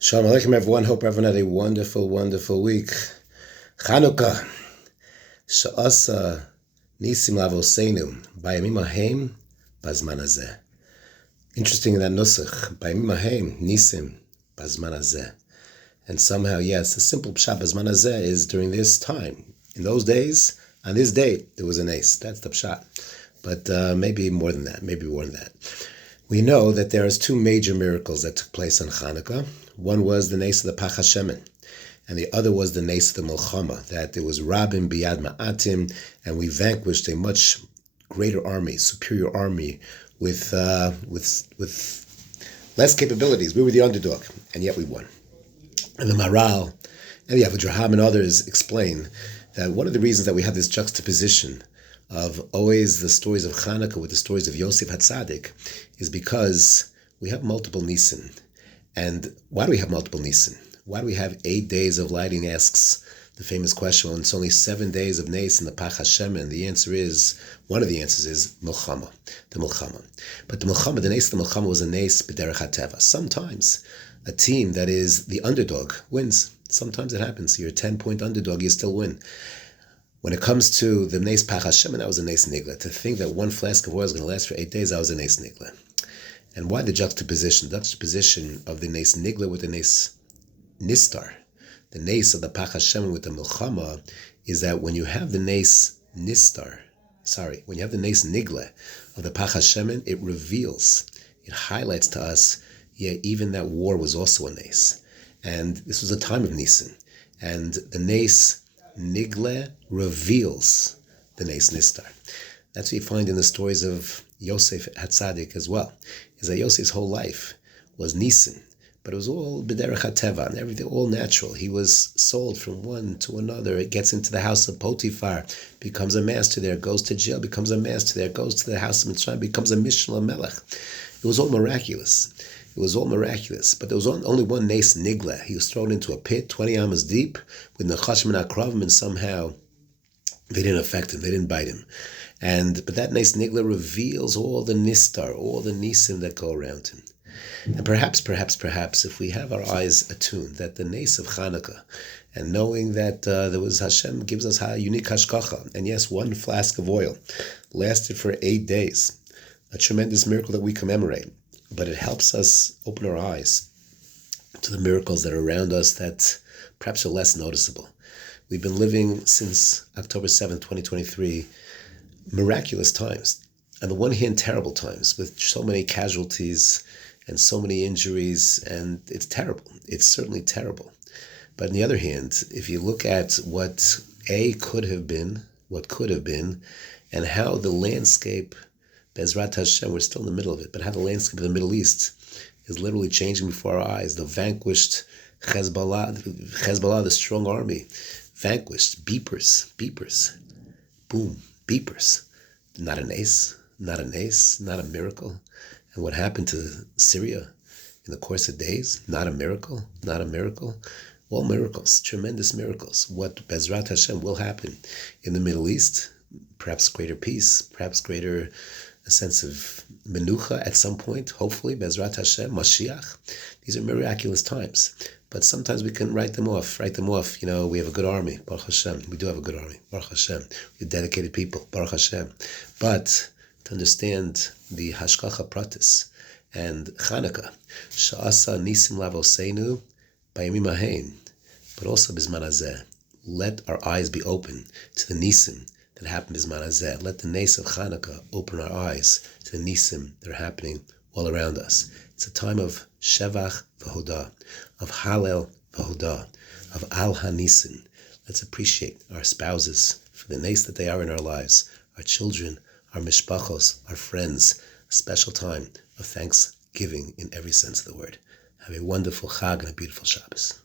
Shalom Aleichem, everyone. Hope everyone had a wonderful, wonderful week. Chanukah. Sha'asa nisim lavoseinu. Bayamim hahem bazman hazeh. Interesting in that nusach. Bayamim hahem nisim bazman hazeh. And somehow, yes, the simple pshat bazman hazeh is during this time. In those days, on this date, there was an ace. That's the pshat. But maybe more than that. We know that there is two major miracles that took place on Hanukkah. One was the nace of the Pach HaShemen, and the other was the nace of the Milchama, that there was Rabim Biyad Ma'atim, and we vanquished a much greater army, superior army, with less capabilities. We were the underdog, and yet we won. And the Maral, and the Avudraham and others explain that one of the reasons that we have this juxtaposition of always the stories of Hanukkah with the stories of Yosef HaTzadik is because we have multiple Nisan. And why do we have multiple Nisan? Why do we have 8 days of lighting, asks the famous question, well, it's only 7 days of Nes in the Pach HaShemen. And the answer is, one of the answers is Milchama, the Milchama. But the Milchama, the Nes of the Milchama was a Nes b'derech HaTeva. Sometimes a team that is the underdog wins. Sometimes it happens. You're a 10-point underdog, you still win. When it comes to the Nes Pach HaShemen, that was a Nes Nigla. To think that one flask of oil is going to last for 8 days, that was a Nes Nigla. And why the juxtaposition? The juxtaposition of the Nes Nigla with the Nes Nistar, the Nes of the Pach HaShemen with the Milchama, is that when you have the Nes Nistar, when you have the Nes Nigla of the Pach HaShemen, it reveals, it highlights to us, even that war was also a Nes. And this was a time of Nisan. And the Nes Nigla reveals the Nes Nistar. That's what you find in the stories of Yosef HaTzadik as well, is that Yosef's whole life was Nisan, but it was all b'derech HaTeva, and everything, all natural. He was sold from one to another. It gets into the house of Potiphar, becomes a master there, goes to jail, becomes a master there, goes to the house of Mitzrayim, becomes a Mishnah Melech. It was all miraculous. But there was only one Nes Nigla. He was thrown into a pit, 20 amas deep, with Nechashim and Akravim, and somehow they didn't affect him, they didn't bite him. But that Nes Nigla reveals all the Nistar, all the Nisim that go around him. And perhaps, if we have our eyes attuned, that the Nes of Hanukkah, and knowing that there was Hashem gives us a unique hashkacha, and yes, one flask of oil lasted for 8 days, a tremendous miracle that we commemorate, but it helps us open our eyes to the miracles that are around us that perhaps are less noticeable. We've been living since October 7th, 2023, miraculous times. On the one hand, terrible times with so many casualties and so many injuries, and it's terrible. It's certainly terrible. But on the other hand, if you look at what could have been, and how the landscape, Bezrat Hashem, we're still in the middle of it, but how the landscape of the Middle East is literally changing before our eyes. The vanquished Hezbollah, the strong army, vanquished, beepers, boom, beepers. Not an ace, not a miracle. And what happened to Syria in the course of days? Not a miracle. All miracles, tremendous miracles. What Bezrat Hashem will happen in the Middle East, perhaps greater peace, perhaps greater a sense of menucha at some point, hopefully, Bezrat Hashem, Mashiach. These are miraculous times. But sometimes we can write them off. We have a good army, Baruch Hashem. We do have a good army, Baruch Hashem. We have dedicated people, Baruch Hashem. But to understand the Hashkacha Pratis and Chanukah, Sha'asa Nisim Lavoseinu Bayamim Hahem, but also Bizman Hazeh. Let our eyes be open to the Nisim that happened Bizman Hazeh. Let the Nes of Chanukah open our eyes to the Nisim that are happening all around us. It's a time of Shevach v'Hodah, of Hallel v'Hodah, of Al HaNisim. Let's appreciate our spouses for the Nes that they are in our lives, our children, our mishpachos, our friends. A special time of thanksgiving in every sense of the word. Have a wonderful Chag and a beautiful Shabbos.